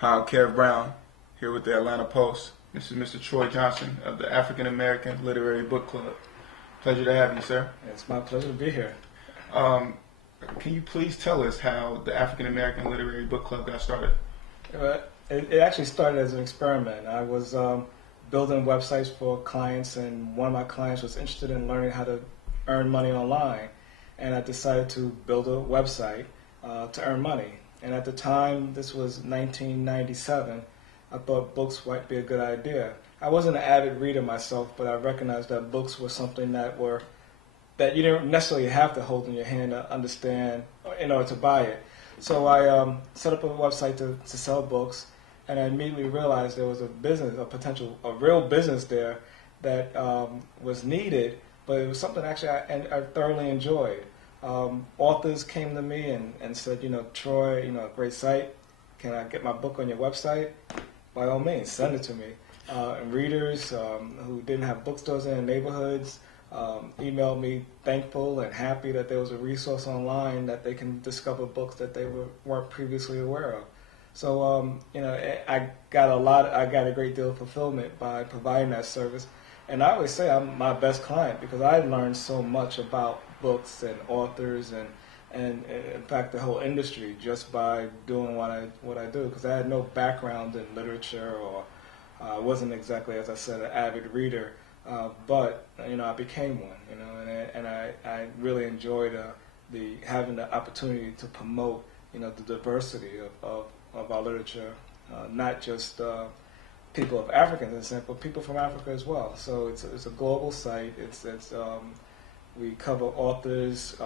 Hi, I'm Kev Brown, here with the Atlanta Post. This is Mr. Troy Johnson of the African American Literary Book Club. Pleasure to have you, sir. It's my pleasure to be here. Um, can you please tell us how the African American Literary Book Club got started? It actually started as an experiment. I was building websites for clients, and one of my clients was interested in learning how to earn money online. And I decided to build a website to earn money. And at the time, this was 1997, I thought books might be a good idea. I wasn't an avid reader myself, but I recognized that books were something that you didn't necessarily have to hold in your hand to understand in order to buy it. So I set up a website to sell books, and I immediately realized there was a real business there that was needed, but it was something actually I thoroughly enjoyed. Authors came to me and said, Troy, a great site. Can I get my book on your website? By all means, send it to me. And readers who didn't have bookstores in their neighborhoods emailed me thankful and happy that there was a resource online that they can discover books that they weren't previously aware of. So, I got a great deal of fulfillment by providing that service. And I always say I'm my best client because I learned so much about books and authors and in fact the whole industry just by doing what I do, because I had no background in literature, or I wasn't exactly, as I said, an avid reader, but I became one, and I really enjoyed having the opportunity to promote the diversity of our literature, not just people of African descent, but people from Africa as well. So it's a global site. We cover authors,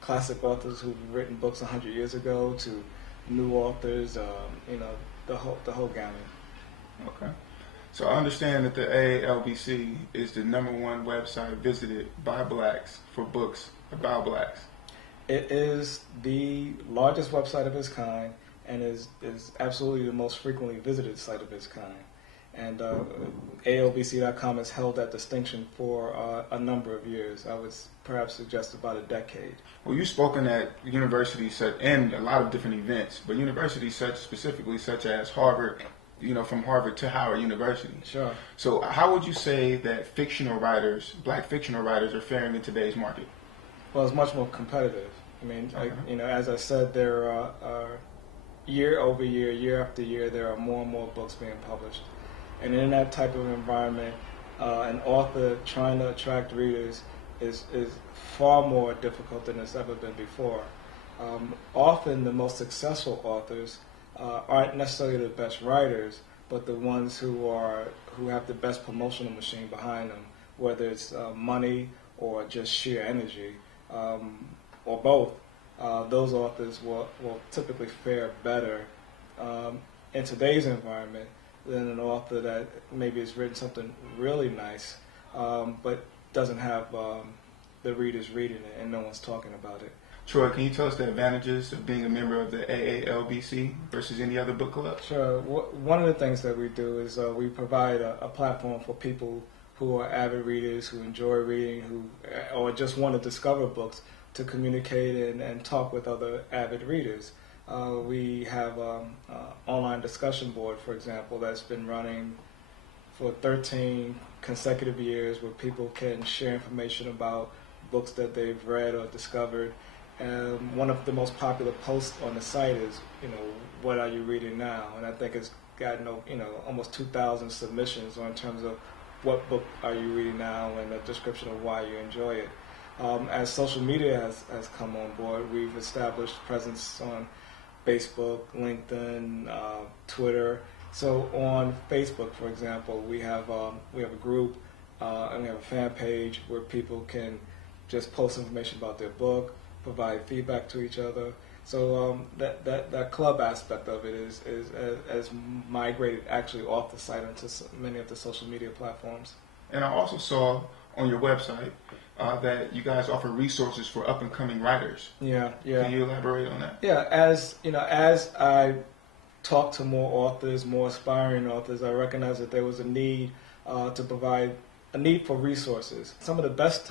classic authors who've written books 100 years ago to new authors, the whole gamut. Okay. So I understand that the AALBC is the #1 website visited by blacks for books about blacks. It is the largest website of its kind, and is absolutely the most frequently visited site of its kind. And ALBC.com has held that distinction for a number of years. I would perhaps suggest about a decade. Well, you've spoken at universities and a lot of different events, but universities such as Harvard, from Harvard to Howard University. Sure. So how would you say that black fictional writers are faring in today's market? Well, it's much more competitive. I mean, okay. As I said, there are year over year, year after year, there are more and more books being published. And in that type of environment, an author trying to attract readers is far more difficult than it's ever been before. Often the most successful authors aren't necessarily the best writers, but the ones who have the best promotional machine behind them, whether it's money or just sheer energy, or both. Those authors will typically fare better in today's environment than an author that maybe has written something really nice, but doesn't have the readers reading it and no one's talking about it. Troy, can you tell us the advantages of being a member of the AALBC versus any other book club? Sure. One of the things that we do is we provide a platform for people who are avid readers, who enjoy reading, or just want to discover books, to communicate and talk with other avid readers. We have an online discussion board, for example, that's been running for 13 consecutive years, where people can share information about books that they've read or discovered. One of the most popular posts on the site is, what are you reading now? And I think it's gotten, almost 2,000 submissions in terms of what book are you reading now and a description of why you enjoy it. As social media has come on board, we've established presence on Facebook, LinkedIn, Twitter. So on Facebook, for example, we have a group and we have a fan page where people can just post information about their book, provide feedback to each other. So that club aspect of it has migrated actually off the site onto many of the social media platforms. And I also saw on your website that you guys offer resources for up and coming writers. Yeah. Can you elaborate on that? Yeah, as I talk to more authors, more aspiring authors, I recognize that there was a need to provide a need for resources. Some of the best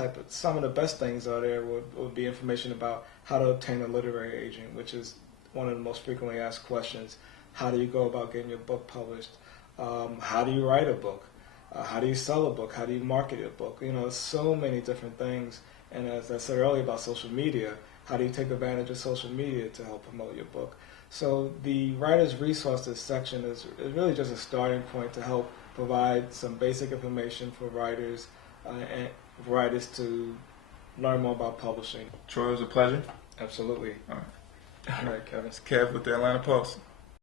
things out there would be information about how to obtain a literary agent, which is one of the most frequently asked questions how do you go about getting your book published, how do you write a book, how do you sell a book, how do you market your book. So many different things. And as I said earlier about social media, how do you take advantage of social media to help promote your book? So the Writers Resources section is really just a starting point to help provide some basic information for writers and writers to learn more about publishing. Troy, it was a pleasure. Absolutely. All right. All right, Kevin. It's Kev with the Atlanta Post.